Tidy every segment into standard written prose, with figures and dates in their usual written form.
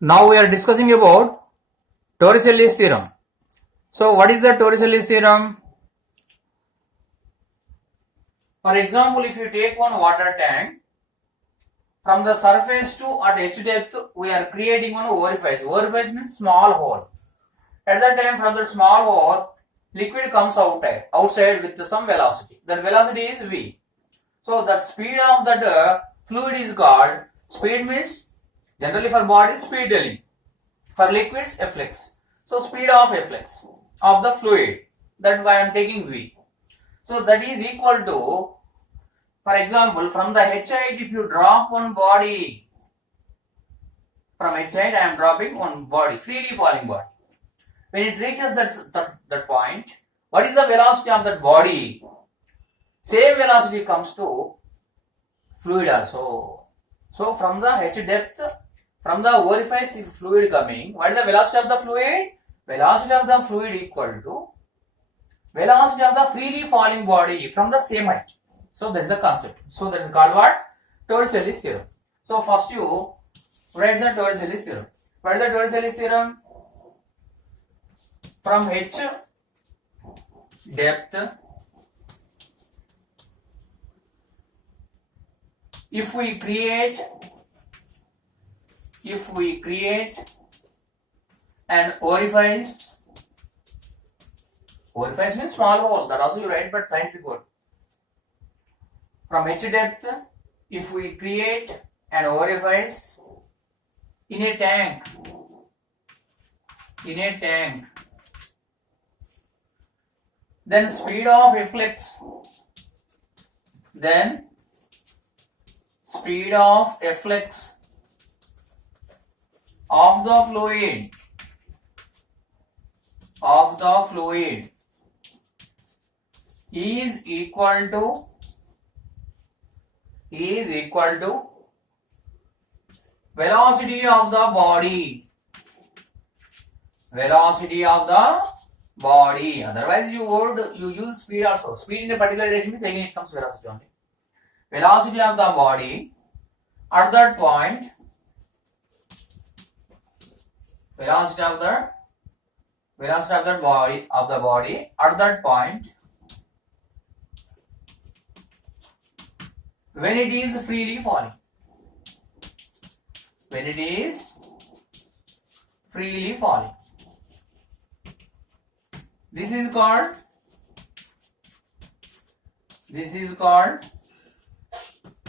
Now we are discussing about Torricelli's theorem. So what is the Torricelli's theorem? For example, if you take one water tank, from the surface to at h depth, we are creating one orifice. Orifice means small hole. At that time, from the small hole, liquid comes outside with some velocity. That velocity is v. So the speed of that fluid is called, speed means generally for bodies speed telling, for liquids efflux. So speed of efflux of the fluid, that I am taking v. So that is equal to, for example, from the h height, if you drop one body, from h height I am dropping one body, freely falling body. When it reaches that point, what is the velocity of that body? Same velocity comes to fluid also. So from the h depth, from the orifice if fluid coming, what is the velocity of the fluid? Velocity of the fluid equal to velocity of the freely falling body from the same height. So that is the concept. So that is called what? Torricelli's theorem. So first you write the Torricelli's theorem. What is the Torricelli's theorem? From h depth, if we create an orifice means small hole, that also you write, but scientific word. From h depth, if we create an orifice in a tank, then speed of efflux of the fluid is equal to velocity of the body. Otherwise you use speed also. Speed in a particular direction means again it comes velocity only. Velocity of the body at that point, velocity of the body at that point when it is freely falling. This is called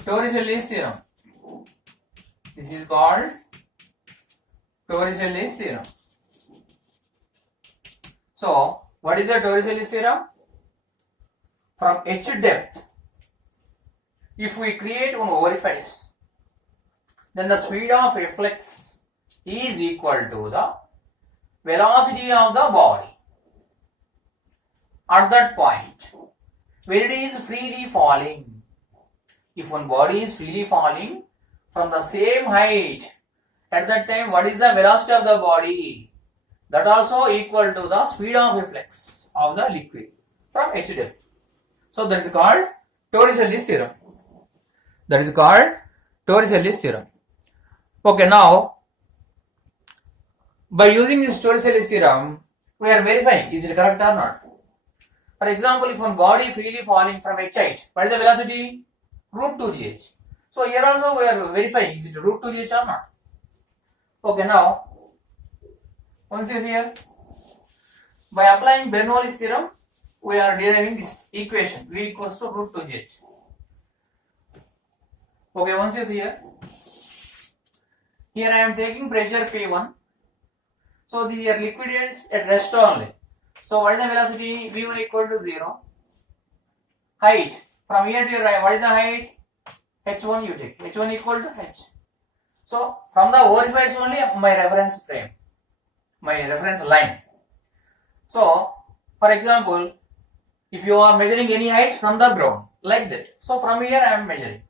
Torricelli's theorem. So, what is the Torricelli's theorem? From h depth, if we create one orifice, then the speed of efflux is equal to the velocity of the body at that point where it is freely falling. If one body is freely falling from the same height, at that time what is the velocity of the body? That also equal to the speed of efflux of the liquid from h depth. So that is called Torricelli's theorem. Okay, now by using this Torricelli's theorem, we are verifying is it correct or not. For example, if one body freely falling from h height, what is the velocity? Root 2gh. So here also we are verifying is it root 2gh or not. Okay, now once you see here, by applying Bernoulli's theorem, we are deriving this equation v equals to root 2gh. Okay, once you see here I am taking pressure P1. So the liquid is at rest only. So what is the velocity? V1 equal to 0. Height, from here to right, what is the height? H1 you take. H1 equal to H. So from the orifice only my reference frame, my reference line. So for example, if you are measuring any heights from the ground, like that. So from here I am measuring.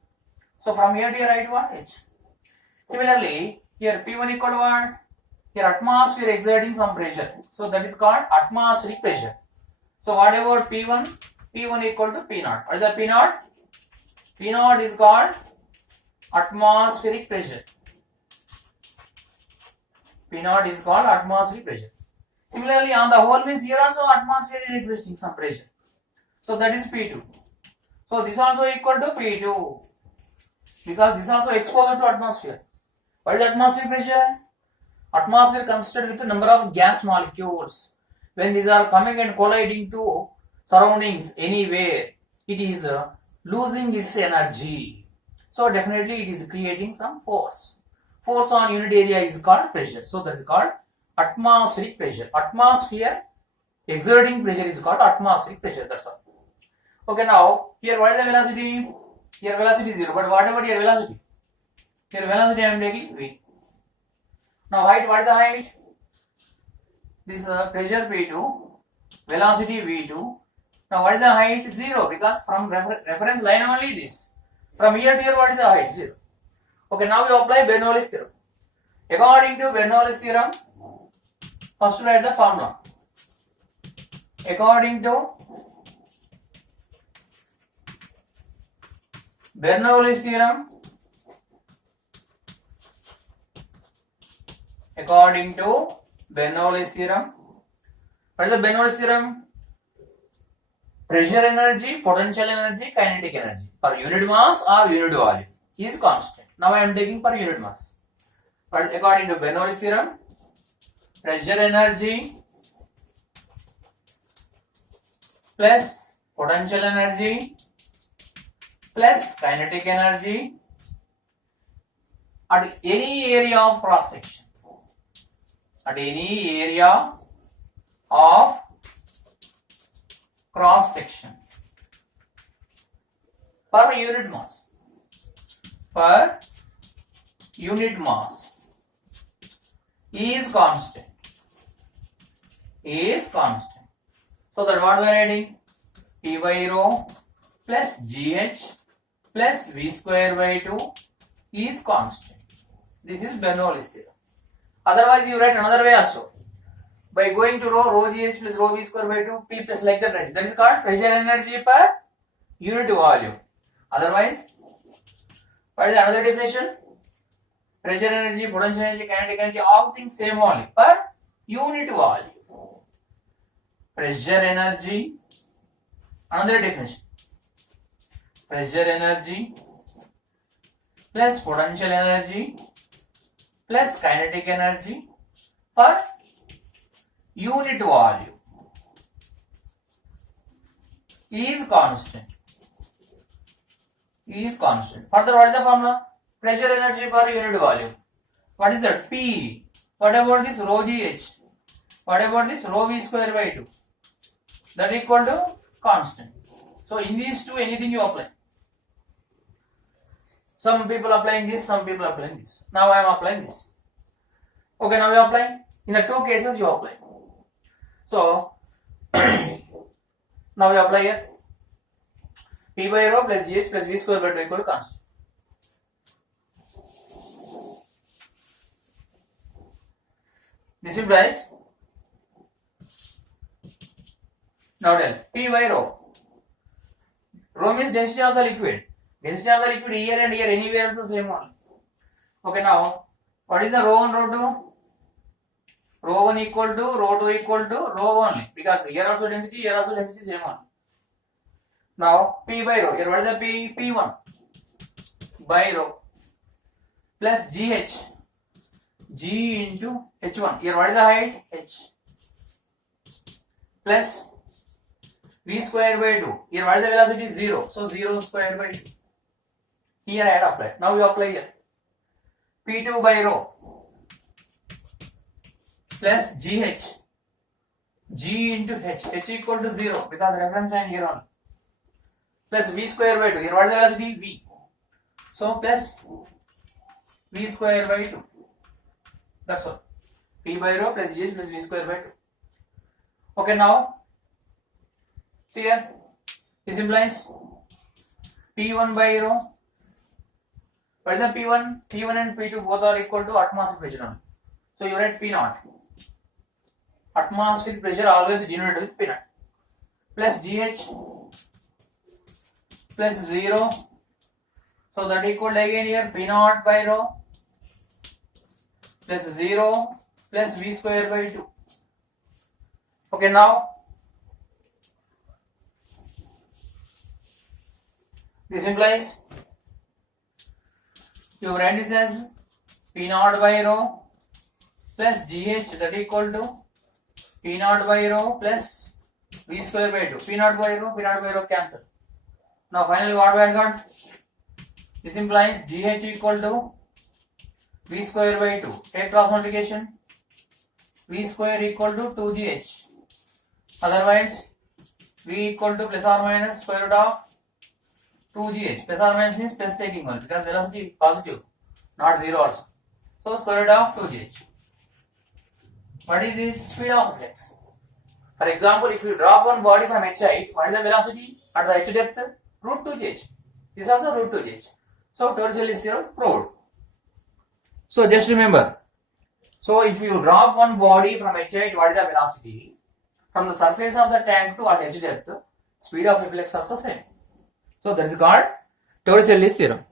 So from here to your right what? H. Similarly, here P1 equal to what? Here atmosphere exerting some pressure. So that is called atmospheric pressure. So what about P1? P1 equal to P0. What is the P0? P0 is called atmospheric pressure. P naught is called atmospheric pressure. Similarly, on the whole means here also atmosphere is existing some pressure. So that is P2. So this also equal to P2 because this also exposed to atmosphere. What is atmospheric pressure? Atmosphere consisted with the number of gas molecules. When these are coming and colliding to surroundings anywhere, it is losing its energy. So definitely it is creating some force. Force on unit area is called pressure. So that is called atmospheric pressure. Atmosphere exerting pressure is called atmospheric pressure. That's all. Okay, now here what is the velocity? Here velocity is 0. But what about here velocity? Here velocity I am taking V. Now height, what is the height? This pressure P2, velocity V2. Now what is the height? 0 because from reference line only this. From here to here what is the height? 0. Okay, now we apply Bernoulli's theorem. According to Bernoulli's theorem, first write the formula. According to Bernoulli's theorem, according to Bernoulli's theorem, what is the Bernoulli's theorem? Pressure energy, potential energy, kinetic energy per unit mass or unit volume is constant. Now I am taking per unit mass. But according to Bernoulli's theorem, pressure energy plus potential energy plus kinetic energy at any area of cross section. At any area of cross section per unit mass. Per unit mass is constant. Is constant. So that what we are adding? P by rho plus GH plus V square by 2 is constant. This is Bernoulli's theorem. Otherwise you write another way also. By going to rho GH plus rho V square by 2 P plus like that write. That is called pressure energy per unit volume. Otherwise, what is the another definition? Pressure energy, potential energy, kinetic energy, all things same only per unit volume. Pressure energy, another definition. Pressure energy plus potential energy plus kinetic energy per unit volume is constant. Is constant. Further, what is the formula? Pressure energy per unit volume. What is that? P. What about this rho GH? What about this rho V square by 2? That equal to constant. So in these two, anything you apply. Some people applying this, some people applying this. Now I am applying this. Okay, now you apply. In the two cases you apply. So now we apply here. P by rho plus GH plus V square by 2 equal to constant. This implies, now tell, P by rho. Rho means density of the liquid. Density of the liquid here and here, anywhere else the same one. Okay, now, what is the rho 1, rho 2? Rho 1 equal to, rho 2 equal to, rho 1 only. Because here also density, here also density, same one. Now, P by rho. Here, what is the P? P1 by rho plus GH. G into H1. Here, what is the height? H. Plus V square by 2. Here, what is the velocity? 0. So, 0 square by 2. Here, I had applied. Now, we apply here. P2 by rho plus GH. G into H. H equal to 0 because reference line here on. Plus V square by 2. Here, what is the velocity? V. So, plus V square by 2. That's all. P by rho plus GH plus V square by 2. Okay, now, see here. This implies P1 by rho. What is the P1? P1 and P2 both are equal to atmospheric pressure only. So, you write P naught. Atmospheric pressure always denoted with P naught. Plus GH plus 0. So, that equal again here P naught by rho plus 0 plus v square by 2. Okay, now this implies you write this as P naught by rho plus GH, that equal to P naught by rho plus v square by 2. P naught by rho cancel. Now finally what we have got? This implies GH equal to v square by 2. Take cross multiplication. V square equal to 2GH. Otherwise, V equal to plus or minus square root of 2GH. Plus or minus means plus taking one because velocity is positive, not 0 also. So square root of 2GH. What is the speed of reflex? For example, if you drop one body from h height, what is the velocity at the h depth? Root 2GH. This is also root 2GH. So Torricelli's theorem proved. So just remember. So if you drop one body from h height, what is the velocity? From the surface of the tank to at h depth, speed of reflex also same. So that is called Torricelli's theorem.